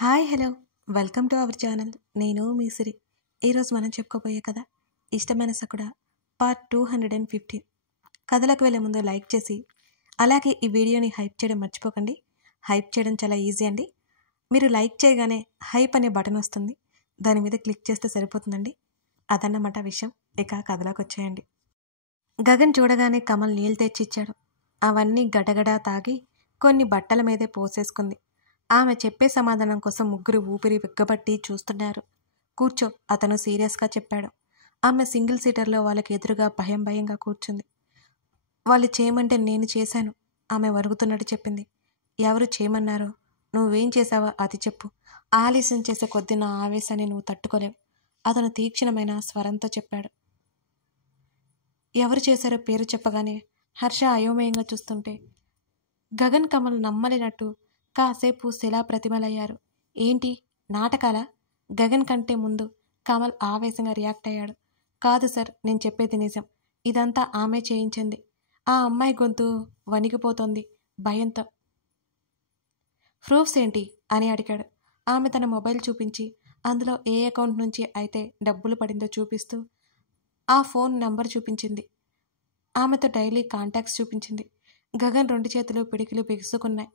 Hi hello welcome to our channel. నేను మీ సిరి. ఈరోజు మనం చెప్పుకోబోయే కథ ఇష్టమైన సకుడ పార్ట్ 215. కథలకు వెళ్ళే ముందు లైక్ చేసి అలాగే ఈ వీడియోని హైప్ చేయడం మర్చిపోకండి. హైప్ చేయడం చాలా ఈజీ అండి. మీరు లైక్ చేయగానే హైప్ అనే బటన్ వస్తుంది, దాని మీద క్లిక్ చేస్తే సరిపోతుందండి. అదన్నమాట విషయం. ఇక కథలోకి వచ్చేయండి. గగన్ చూడగానే కమల్ నీళ్ళు తెచ్చిచ్చాడు. అవన్నీ గడగడా తాగి కొన్ని బట్టల మీదే పోసేసుకుంది. ఆమె చెప్పే సమాధానం కోసం ముగ్గురు ఊపిరి విగ్గబట్టి చూస్తున్నారు. కూర్చో, అతను సీరియస్గా చెప్పాడు. ఆమె సింగిల్ సీటర్లో వాళ్ళకి ఎదురుగా భయంగా కూర్చుంది. వాళ్ళు చేయమంటే నేను చేశాను, ఆమె వరుగుతున్నట్టు చెప్పింది. ఎవరు చేయమన్నారో, నువ్వేం చేశావో అది చెప్పు. ఆలస్యం చేసే కొద్దీ నా ఆవేశాన్ని నువ్వు తట్టుకోలేవు, అతను తీక్షణమైన స్వరంతో చెప్పాడు. ఎవరు చేశారో పేరు చెప్పగానే హర్ష అయోమయంగా చూస్తుంటే గగన్ కమల్ నమ్మలేనట్టు కాసేపు శిలా ప్రతిమలయ్యారు. ఏంటి నాటకాలా? గగన్ కంటే ముందు కమల్ ఆవేశంగా రియాక్ట్ అయ్యాడు. కాదు సార్, నేను చెప్పేది నిజం. ఇదంతా ఆమె చేయించింది. ఆ అమ్మాయి గొంతు వణికిపోతోంది భయంతో. ప్రూఫ్స్ ఏంటి అని అడిగాడు. ఆమె తన మొబైల్ చూపించి అందులో ఏ అకౌంట్ నుంచి అయితే డబ్బులు పడిందో చూపిస్తూ ఆ ఫోన్ నంబర్ చూపించింది. ఆమెతో డైలీ కాంటాక్ట్స్ చూపించింది. గగన్ రెండు చేతులు పిడికిలు బిగుసుకున్నాయి.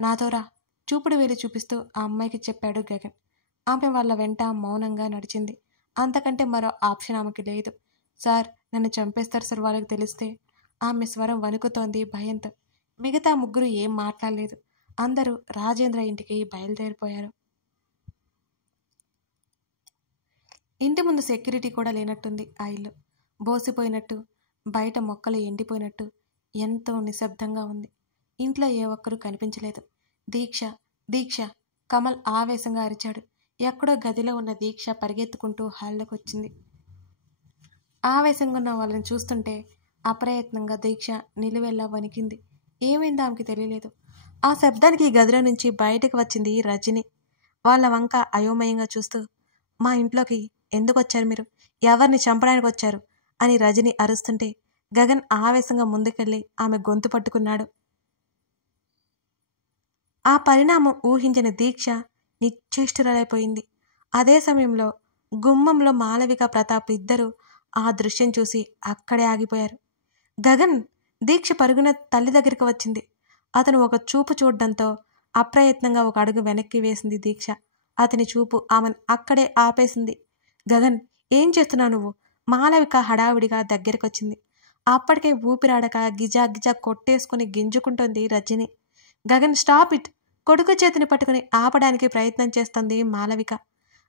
నాతో రా, చూపుడు వేలు చూపిస్తూ ఆ అమ్మాయికి చెప్పాడు గగన్. ఆమె వాళ్ళ వెంట మౌనంగా నడిచింది. అంతకంటే మరో ఆప్షన్ ఆమెకి లేదు. సార్, నన్ను చంపేస్తారు సార్ వాళ్ళకి తెలిస్తే. ఆమె స్వరం వణుకుతోంది భయంతో. మిగతా ముగ్గురు ఏం మాట్లాడలేదు. అందరూ రాజేంద్ర ఇంటికి బయలుదేరిపోయారు. ఇంటి ముందు సెక్యూరిటీ కూడా లేనట్టుంది. ఆ ఇల్లు బోసిపోయినట్టు, బయట మొక్కలు ఎండిపోయినట్టు ఎంతో నిశ్శబ్దంగా ఉంది. ఇంట్లో ఏ ఒక్కరూ కనిపించలేదు. దీక్ష దీక్ష కమల్ ఆవేశంగా అరిచాడు. ఎక్కడో గదిలో ఉన్న దీక్ష పరిగెత్తుకుంటూ హాల్లోకి వచ్చింది. ఆవేశంగా ఉన్న వాళ్ళని చూస్తుంటే అప్రయత్నంగా దీక్ష నిలువెల్లా వణికింది. ఏమైందో ఆమెకి తెలియలేదు. ఆ శబ్దానికి గదిలో నుంచి బయటకు వచ్చింది రజని. వాళ్ళ వంక అయోమయంగా చూస్తూ, మా ఇంట్లోకి ఎందుకు వచ్చారు మీరు? ఎవరిని చంపడానికి వచ్చారు అని రజని అరుస్తుంటే గగన్ ఆవేశంగా ముందుకెళ్ళి ఆమె గొంతు పట్టుకున్నాడు. ఆ పరిణామం ఊహించిన దీక్ష నిశ్చేష్టురాలైపోయింది. అదే సమయంలో గుమ్మంలో మాలవిక ప్రతాప్ ఇద్దరూ ఆ దృశ్యం చూసి అక్కడే ఆగిపోయారు. గగన్! దీక్ష పరుగున తల్లి దగ్గరికి వచ్చింది. అతను ఒక చూపు చూడడంతో అప్రయత్నంగా ఒక అడుగు వెనక్కి వేసింది దీక్ష. అతని చూపు ఆమెను అక్కడే ఆపేసింది. గగన్, ఏం చేస్తున్నావు నువ్వు? మాలవిక హడావిడిగా దగ్గరికొచ్చింది. అప్పటికే ఊపిరాడక గిజా గిజా కొట్టేసుకుని గింజుకుంటోంది రజని. Gagan, stop it! కొడుకు చేతిని పట్టుకుని ఆపడానికి ప్రయత్నం చేస్తుంది మాలవిక.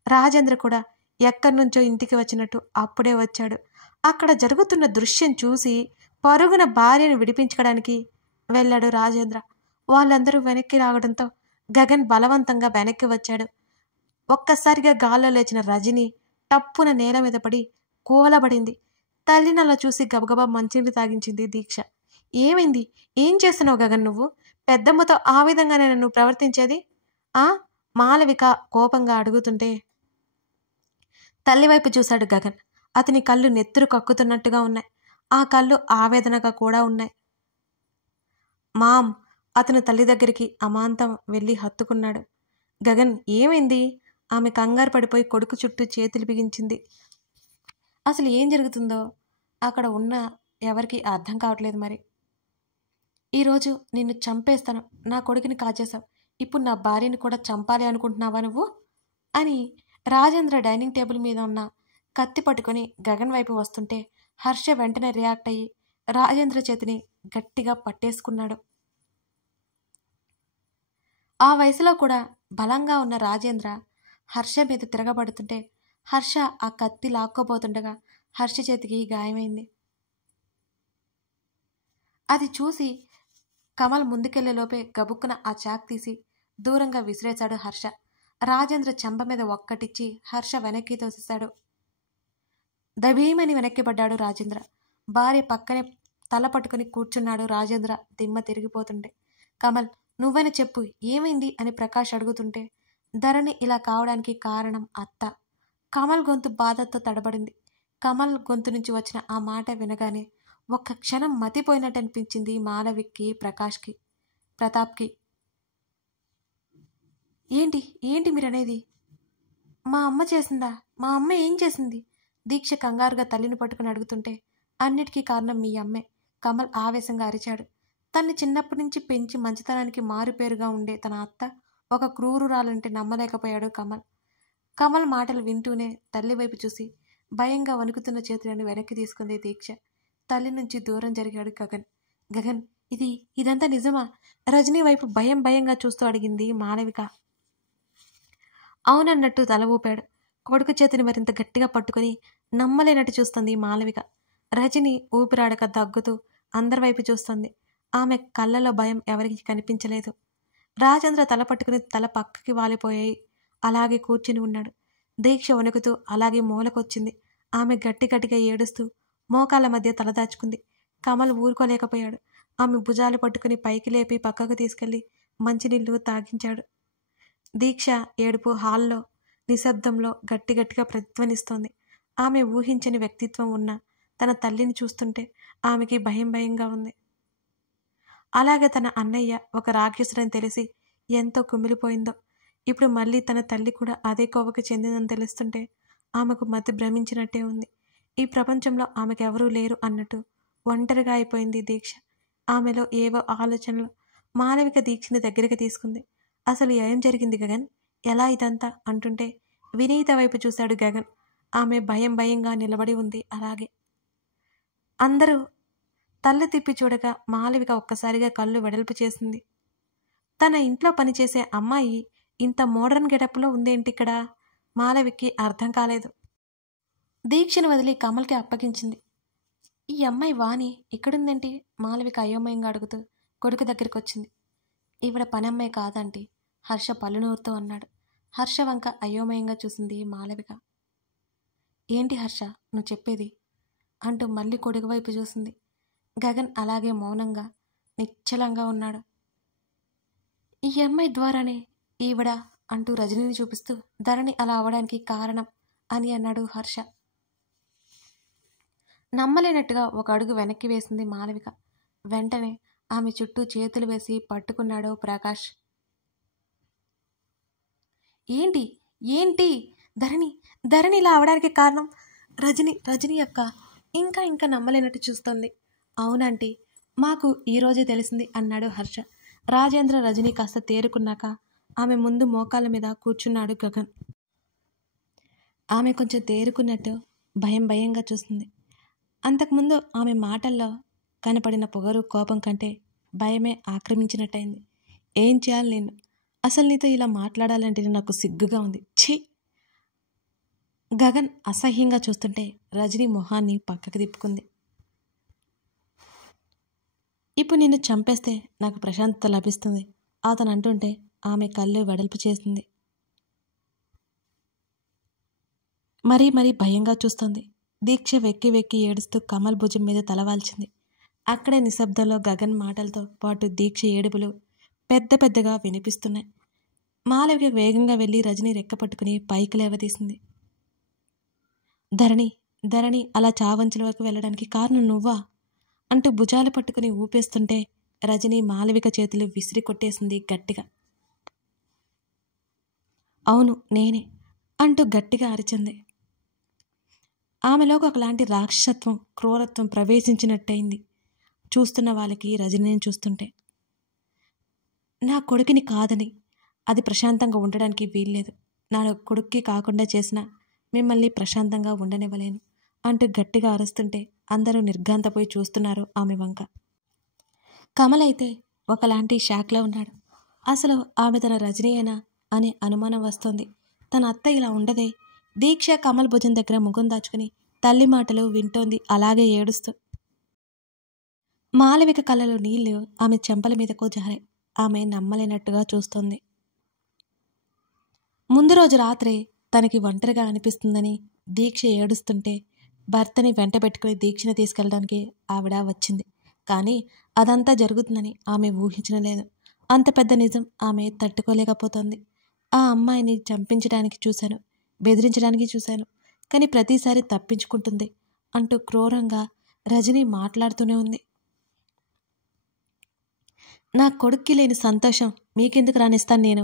రాజేంద్ర కూడా ఎక్కడి నుంచో ఇంటికి వచ్చినట్టు అప్పుడే వచ్చాడు. అక్కడ జరుగుతున్న దృశ్యం చూసి పరుగున భార్యను విడిపించుకోవడానికి వెళ్ళాడు రాజేంద్ర. వాళ్ళందరూ వెనక్కి రావడంతో గగన్ బలవంతంగా వెనక్కి వచ్చాడు. ఒక్కసారిగా గాల్లో లేచిన రజని టప్పున నేల మీద పడి కూలబడింది. తల్లినలా చూసి గబగబా మంచినీళ్ళు తాగించింది దీక్ష. ఏమైంది? ఏం చేస్తున్నావు గగన్ నువ్వు? పెద్దమ్మతో ఆ విధంగానే నన్ను ప్రవర్తించేది? మాలవిక కోపంగా అడుగుతుంటే తల్లివైపు చూశాడు గగన్. అతని కళ్ళు నెత్తురు కక్కుతున్నట్టుగా ఉన్నాయి. ఆ కళ్ళు ఆవేదనగా కూడా ఉన్నాయి. మామ్! అతను తల్లి దగ్గరికి అమాంతం వెళ్ళి హత్తుకున్నాడు. గగన్, ఏమైంది? ఆమె కంగారు పడిపోయి కొడుకు చుట్టూ చేతులు బిగించింది. అసలు ఏం జరుగుతుందో అక్కడ ఉన్న ఎవరికి అర్థం కావట్లేదు. మరి ఈరోజు నిన్ను చంపేస్తాను. నా కొడుకుని కాజేశావు, ఇప్పుడు నా భార్యని కూడా చంపాలి అనుకుంటున్నావా నువ్వు? అని రాజేంద్ర డైనింగ్ టేబుల్ మీద ఉన్న కత్తి పట్టుకొని గగన్ వైపు వస్తుంటే హర్ష వెంటనే రియాక్ట్ అయ్యి రాజేంద్ర చేతిని గట్టిగా పట్టేసుకున్నాడు. ఆ వయసులో కూడా బలంగా ఉన్న రాజేంద్ర హర్ష మీద తిరగబడుతుంటే హర్ష ఆ కత్తి లాక్కోబోతుండగా హర్ష చేతికి గాయమైంది. అది చూసి కమల్ ముందుకెళ్లేలోపే గబుక్కున ఆ చాక్ తీసి దూరంగా విసిరేశాడు హర్ష. రాజేంద్ర చెంప మీద ఒక్కటిచ్చి హర్ష వెనక్కి తోసేశాడు. దభీమని వెనక్కి పడ్డాడు రాజేంద్ర. భార్య పక్కనే తల పట్టుకుని కూర్చున్నాడు రాజేంద్ర దిమ్మ తిరిగిపోతుంటే. కమల్, నువ్వైనా చెప్పు, ఏమైంది అని ప్రకాష్ అడుగుతుంటే ధరణి ఇలా కావడానికి కారణం అత్త. కమల్ గొంతు బాధతో తడబడింది. కమల్ గొంతు నుంచి వచ్చిన ఆ మాట వినగానే ఒక్క క్షణం మతిపోయినట్టు అనిపించింది మాలవిక్కి, ప్రతాప్కి. ఏంటి ఏంటి మీరనేది? మా అమ్మ చేసిందా? మా అమ్మ ఏం చేసింది? దీక్ష కంగారుగా తల్లిని పట్టుకుని అడుగుతుంటే, అన్నిటికీ కారణం మీ అమ్మే, కమల్ ఆవేశంగా అరిచాడు. తన్ని చిన్నప్పటి నుంచి పెంచి మంచితనానికి మారుపేరుగా ఉండే తన అత్త ఒక క్రూరురాలంటే నమ్మలేకపోయాడు కమల్. కమల్ మాటలు వింటూనే తల్లి వైపు చూసి భయంగా వణుకుతున్న చేతులను వెనక్కి తీసుకుంది దీక్ష. తల్లి నుంచి దూరం జరిగాడు గగన్. గగన్, ఇదంతా నిజమా? రజనీ వైపు భయంగా చూస్తూ అడిగింది మాళవిక. అవునన్నట్టు తల ఊపాడు. కొడుకు చేతిని మరింత గట్టిగా పట్టుకుని నమ్మలేనట్టు చూస్తుంది మాళవిక. రజని ఊపిరాడక దగ్గుతూ అందరి వైపు చూస్తుంది. ఆమె కళ్ళలో భయం ఎవరికి కనిపించలేదు. రాజేంద్ర తల పట్టుకుని తల పక్కకి వాలిపోయాయి. అలాగే కూర్చుని ఉన్నాడు. దీక్ష వణుకుతూ అలాగే మూలకొచ్చింది. ఆమె గట్టిగా ఏడుస్తూ మోకాళ్ళ మధ్య తలదాచుకుంది. కమల్ ఊరుకోలేకపోయాడు. ఆమె భుజాలు పట్టుకుని పైకి లేపి పక్కకు తీసుకెళ్లి మంచినీళ్లు తాగించాడు. దీక్ష ఏడుపు హాల్లో నిశ్శబ్దంలో గట్టిగా ప్రతిధ్వనిస్తోంది. ఆమె ఊహించని వ్యక్తిత్వం ఉన్న తన తల్లిని చూస్తుంటే ఆమెకి భయంగా ఉంది. అలాగే తన అన్నయ్య ఒక రాక్షసుడని తెలిసి ఎంతో కుమిలిపోయిందో. ఇప్పుడు మళ్ళీ తన తల్లి కూడా అదే కోవకు చెందిందని తెలుస్తుంటే ఆమెకు మతి భ్రమించినట్టే ఉంది. ఈ ప్రపంచంలో ఆమెకెవరూ లేరు అన్నట్టు ఒంటరిగా అయిపోయింది దీక్ష. ఆమెలో ఏవో ఆలోచనలు. మాళవిక దీక్షని దగ్గరికి తీసుకుంది. అసలు ఏం జరిగింది గగన్? ఎలా ఇదంతా అంటుంటే వినీత వైపు చూశాడు గగన్. ఆమె భయంగా నిలబడి ఉంది. అలాగే అందరూ తల్లి తిప్పి చూడగా మాళవిక ఒక్కసారిగా కళ్ళు వెడల్పు చేసింది. తన ఇంట్లో పనిచేసే అమ్మాయి ఇంత మోడర్న్ గెటప్లో ఉందేంటిక్కడ? మాళవికి అర్థం కాలేదు. దీక్షను వదిలి కమల్కి అప్పగించింది. ఈ అమ్మాయి వాణి ఇక్కడుందేంటి? మాళవిక అయోమయంగా అడుగుతూ కొడుకు దగ్గరికి వచ్చింది. ఈవిడ పనమ్మాయి కాదంటీ, హర్ష పళ్ళునూరుతూ అన్నాడు. హర్ష వంక అయోమయంగా చూసింది మాళవిక. ఏంటి హర్ష నువ్వు చెప్పేది అంటూ మళ్ళీ కొడుకు వైపు చూసింది. గగన్ అలాగే మౌనంగా నిశ్చలంగా ఉన్నాడు. ఈ అమ్మాయి ద్వారానే ఈవిడ అంటూ రజనీని చూపిస్తూ ధరణి అలా అవడానికి కారణం అని అన్నాడు హర్ష. నమ్మలేనట్టుగా ఒక అడుగు వెనక్కి వేసింది మాళవిక. వెంటనే ఆమె చుట్టూ చేతులు వేసి పట్టుకున్నాడు ప్రకాష్. ఏంటి ధరణి ఇలా అవడానికి కారణం రజని అక్క ఇంకా నమ్మలేనట్టు చూస్తుంది. అవునంటీ, మాకు ఈరోజే తెలిసింది అన్నాడు హర్ష. రాజేంద్ర రజని కాస్త తేరుకున్నాక ఆమె ముందు మోకాళ్ళ మీద కూర్చున్నాడు గగన్. ఆమె కొంచెం తేరుకున్నట్టు భయంగా చూస్తుంది. అంతకుముందు ఆమె మాటల్లో కనపడిన పొగరు కోపం కంటే భయమే ఆక్రమించినట్టయింది. ఏం చేయాలి నేను? అసలు నీతో ఇలా మాట్లాడాలంటే నాకు సిగ్గుగా ఉంది. ఛీ! గగన్ అసహ్యంగా చూస్తుంటే రజని మొహాన్ని పక్కకు తిప్పుకుంది. ఇప్పుడు నిన్ను చంపేస్తే నాకు ప్రశాంతత లభిస్తుంది అతను అంటుంటే ఆమె కళ్ళు వెడల్పు చేసింది. మరీ భయంగా చూస్తోంది. దీక్ష వెక్కి ఏడుస్తూ కమల్ భుజం మీద తలవాల్చింది. అక్కడే నిశ్శబ్దంలో గగన్ మాటలతో పాటు దీక్ష ఏడుపులు పెద్దగా వినిపిస్తున్నాయి. మాళవిక వేగంగా వెళ్ళి రజని రెక్క పట్టుకుని పైకి లేవదీసింది. ధరణి అలా చావంచుల వరకు వెళ్ళడానికి కారణం నువ్వా అంటూ భుజాలు పట్టుకుని ఊపేస్తుంటే రజని మాళవిక చేతులు విసిరి కొట్టేసింది గట్టిగా. అవును నేనే అంటూ గట్టిగా అరిచింది. ఆమెలోకి ఒకలాంటి రాక్షసత్వం క్రూరత్వం ప్రవేశించినట్టయింది చూస్తున్న వాళ్ళకి రజనీని చూస్తుంటే. నా కొడుకుని కాదని అది ప్రశాంతంగా ఉండడానికి వీల్లేదు. నా కొడుక్కి కాకుండా చేసిన మిమ్మల్ని ప్రశాంతంగా ఉండనివ్వలేను అంటూ గట్టిగా అరుస్తుంటే అందరూ నిర్ఘాంతపోయి చూస్తున్నారు ఆమె వంక. కమల్ అయితే ఒకలాంటి షాక్లో ఉన్నాడు. అసలు ఆమె తన రజనీయేనా అనే అనుమానం వస్తోంది. తన అత్త ఇలా ఉండదే. దీక్ష కమల్ భుజం దగ్గర ముఖం దాచుకుని తల్లి మాటలు వింటోంది అలాగే ఏడుస్తూ. మాళవిక కళ్ళలో నీళ్లు ఆమె చెంపల మీదకు జారాయి. ఆమె నమ్మలేనట్టుగా చూస్తోంది. ముందు రోజు రాత్రే తనకి ఒంటరిగా అనిపిస్తుందని దీక్ష ఏడుస్తుంటే భర్తని వెంట పెట్టుకుని దీక్షని తీసుకెళ్ళడానికి ఆవిడ వచ్చింది. కానీ అదంతా జరుగుతుందని ఆమె ఊహించలేదు. అంత పెద్ద నిజం ఆమె తట్టుకోలేకపోతోంది. ఆ అమ్మాయిని చంపించడానికి చూశాను, బెదిరించడానికి చూశాను, కానీ ప్రతిసారి తప్పించుకుంటుంది అంటూ క్రూరంగా రజని మాట్లాడుతూనే ఉంది. నా కొడుక్కి లేని సంతోషం మీకెందుకు రానిస్తాను నేను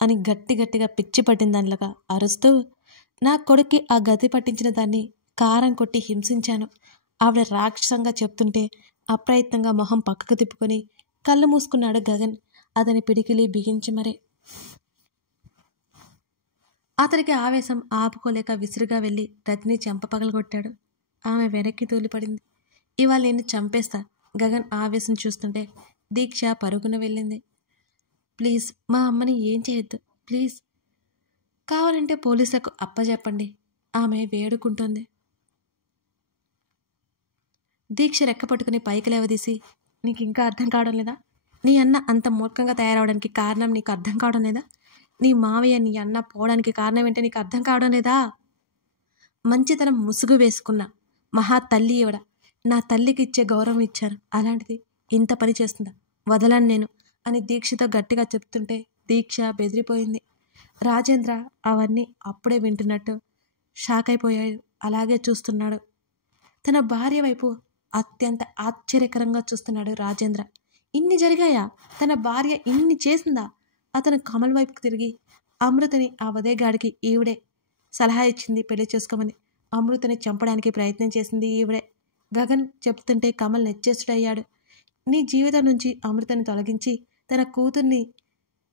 అని గట్టిగా పిచ్చి పట్టిన దానిలాగా అరుస్తూ, నా కొడుక్కి ఆ గతి పట్టించిన దాన్ని కారం కొట్టి హింసించాను. ఆవిడ రాక్షసంగా చెప్తుంటే అప్రయత్నంగా మొహం పక్కకు తిప్పుకొని కళ్ళు మూసుకున్నాడు గగన్. అతని పిడికిలి బిగించి మరే. అతనికి ఆవేశం ఆపుకోలేక విసురుగా వెళ్ళి రజని చెంప పగలగొట్టాడు. ఆమె వెనక్కి తూలిపడింది. ఇవాళ నిన్ను చంపేస్తా. గగన్ ఆవేశం చూస్తుంటే దీక్ష పరుగున వెళ్ళింది. ప్లీజ్ మా అమ్మని ఏం చేయొద్దు, ప్లీజ్. కావాలంటే పోలీసులకు అప్పచెప్పండి, ఆమె వేడుకుంటోంది. దీక్ష రెక్క పట్టుకుని పైకి లేవదీసి, నీకు ఇంకా అర్థం కావడం లేదా? నీ అన్న అంత మూర్ఖంగా తయారవడానికి కారణం నీకు అర్థం కావడం లేదా? నీ మావయ్య నీ అన్న పోవడానికి కారణం ఏంటో నీకు అర్థం కావడం లేదా? మంచితనం ముసుగు వేసుకున్న మహా తల్లి ఈవిడ. నా తల్లికి ఇచ్చే గౌరవం ఇచ్చాను, అలాంటిది ఇంత పని చేస్తుందా? వదలను నేను అని దీక్షతో గట్టిగా చెప్తుంటే దీక్ష బెదిరిపోయింది. రాజేంద్ర అవన్నీ అప్పుడే వింటున్నట్టు షాక్ అయిపోయాడు. అలాగే చూస్తున్నాడు. తన భార్య వైపు అత్యంత ఆశ్చర్యకరంగా చూస్తున్నాడు రాజేంద్ర. ఇన్ని జరిగాయా? తన భార్య ఇన్ని చేసిందా? అతను కమల్ వైపుకు తిరిగి, అమృతని ఆ ఉదయగాడికి ఈవిడే సలహా ఇచ్చింది పెళ్లి చేసుకోమని. అమృతని చంపడానికి ప్రయత్నం చేసింది ఈవిడే. గగన్ చెప్తుంటే కమల్ నెచ్చేస్తుడయ్యాడు. నీ జీవితం నుంచి అమృతని తొలగించి తన కూతుర్ని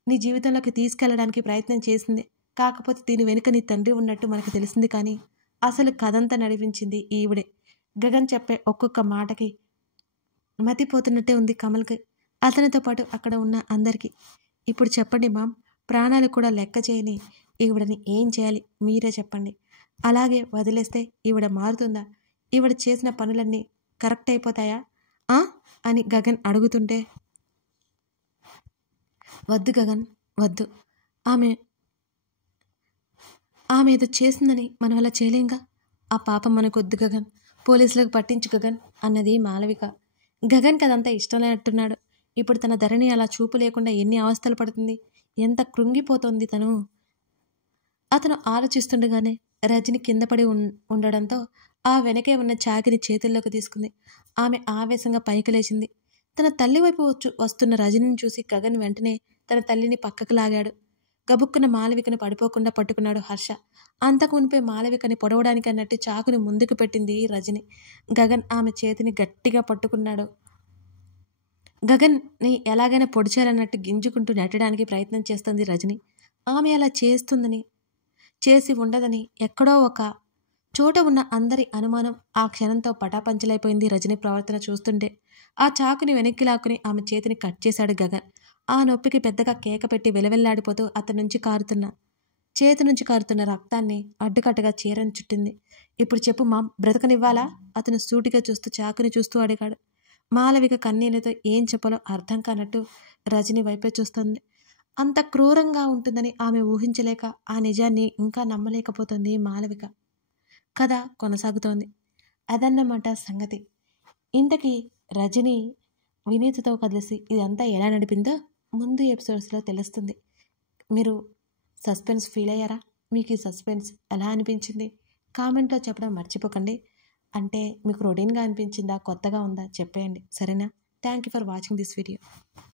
నీ జీవితంలోకి తీసుకెళ్లడానికి ప్రయత్నం చేసింది. కాకపోతే దీని వెనుక నీ తండ్రి ఉన్నట్టు మనకు తెలిసింది, కానీ అసలు కథంతా నడిపించింది ఈవిడే. గగన్ చెప్పే ఒక్కొక్క మాటకి మతిపోతున్నట్టే ఉంది కమల్కి, అతనితో పాటు అక్కడ ఉన్న అందరికీ. ఇప్పుడు చెప్పండి మామ్, ప్రాణాలు కూడా లెక్క చేయని ఈవిడని ఏం చేయాలి మీరే చెప్పండి. అలాగే వదిలేస్తే ఈవిడ మారుతుందా? ఈవిడ చేసిన పనులన్నీ కరెక్ట్ అయిపోతాయా అని గగన్ అడుగుతుంటే, వద్దు గగన్, వద్దు. ఆమె ఏదో చేసిందని మనం అలా చేయలేంగా. ఆ పాపం మనకొద్దు గగన్, పోలీసులకు పట్టించు గగన్ అన్నది మాలవిక. గగన్ కదంతా ఇష్టం లేనట్టున్నాడు. ఇప్పుడు తన ధరణి అలా చూపు లేకుండా ఎన్ని అవస్థలు పడుతుంది, ఎంత కృంగిపోతోంది తను. అతను ఆలోచిస్తుండగానే రజని కింద పడి ఉండడంతో ఆ వెనకే ఉన్న చాకిని చేతుల్లోకి తీసుకుంది. ఆమె ఆవేశంగా పైకి లేచింది. తన తల్లి వైపు వస్తున్న రజనిని చూసి గగన్ వెంటనే తన తల్లిని పక్కకు లాగాడు. గబుక్కున మాలవికను పడిపోకుండా పట్టుకున్నాడు హర్ష. అంతకు మునిపే మాలవికని పొడవడానికి అన్నట్టు చాకుని ముందుకు పెట్టింది రజని. గగన్ ఆమె చేతిని గట్టిగా పట్టుకున్నాడు. గగన్ని ఎలాగైనా పొడిచారన్నట్టు గింజుకుంటూ నెట్టడానికి ప్రయత్నం చేస్తుంది రజని. ఆమె అలా చేసి ఉండదని ఎక్కడో ఒక చోట ఉన్న అందరి అనుమానం ఆ క్షణంతో పటాపంచలైపోయింది. రజని ప్రవర్తన చూస్తుంటే ఆ చాకుని వెనక్కి లాక్కుని ఆమె చేతిని కట్ చేశాడు గగన్. ఆ నొప్పికి పెద్దగా కేక పెట్టి వెలవెల్లాడిపోతూ అతని నుంచి చేతి నుంచి కారుతున్న రక్తాన్ని అడ్డుకట్టగా చీరని చుట్టింది. ఇప్పుడు చెప్పు మామ్, బ్రతకనివ్వాలా? అతను సూటిగా చూస్తూ చాకుని చూస్తూ అడిగాడు. మాలవిక కన్నీళ్లతో ఏం చెప్పాలో అర్థం కానట్టు రజని వైపే చూస్తుంది. అంత క్రూరంగా ఉంటుందని ఆమె ఊహించలేక ఆ నిజాన్ని ఇంకా నమ్మలేకపోతుంది మాలవిక. కథ కొనసాగుతోంది. అదన్నమాట సంగతి. ఇంతకీ రజని వినీత్తో కలిసి ఇదంతా ఎలా నడిపిందో ముందు ఎపిసోడ్స్లో తెలుస్తుంది. మీరు సస్పెన్స్ ఫీల్ అయ్యారా? మీకు ఈ సస్పెన్స్ ఎలా అనిపించింది? కామెంట్లో చెప్పడం మర్చిపోకండి. అంటే మీకు రొటీన్గా అనిపించిందా, కొత్తగా ఉందా చెప్పేయండి, సరేనా? Thank you for watching this video.